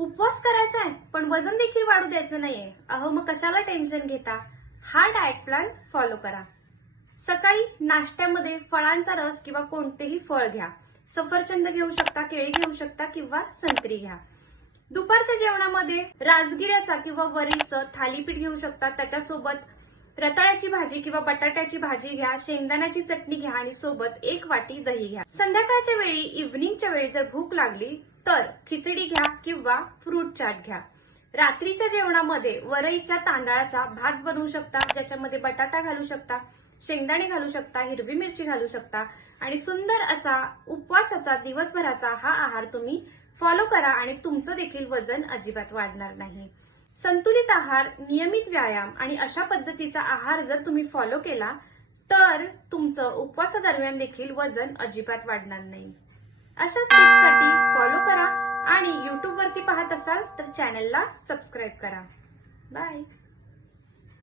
उपवास करायचा आहे पण वजन देखील वाढू द्यायचं नाहीये, अहो मग कशाला टेन्शन घेता? हा डाएट प्लॅन फॉलो करा। सकाळी नाश्त्यामध्ये फळांचा रस किंवा कोणतेही फळ घ्या। सफरचंद घेऊ शकता, केळी घेऊ शकता किंवा संत्री घ्या। दुपारच्या जेवणामध्ये राजगिऱ्याचा किंवा वरीचं थालीपीठ घेऊ शकता, त्याच्यासोबत रताळ्याची भाजी किंवा बटाट्याची भाजी घ्या, शेंगदाण्याची चटणी घ्या आणि सोबत 1 वाटी दही घ्या। संध्याकाळच्या वेळी इव्हनिंगच्या वेळी जर भूक लागली तर खिचडी घ्या किंवा फ्रूट चाट घ्या। रात्रीच्या जेवणामध्ये वरईच्या तांदळाचा भात बनवू शकता, ज्याच्यामध्ये बटाटा घालू शकता, शेंगदाणे घालू शकता, हिरवी मिरची घालू शकता आणि सुंदर असा उपवासाचा दिवसभराचा हा आहार तुम्ही फॉलो करा आणि तुमचं देखील वजन अजिबात वाढणार नाही। संतुलित आहार, नियमित व्यायाम आणि अशा पद्धतीचा आहार जर तुम्ही फॉलो केला तर तुमचं उपवासादरम्यान देखील वजन अजिबात वाढणार नाही। अशाच टिप्ससाठी फॉलो करा आणि YouTube वरती पाहत असाल तर चॅनलला सबस्क्राईब करा। बाय।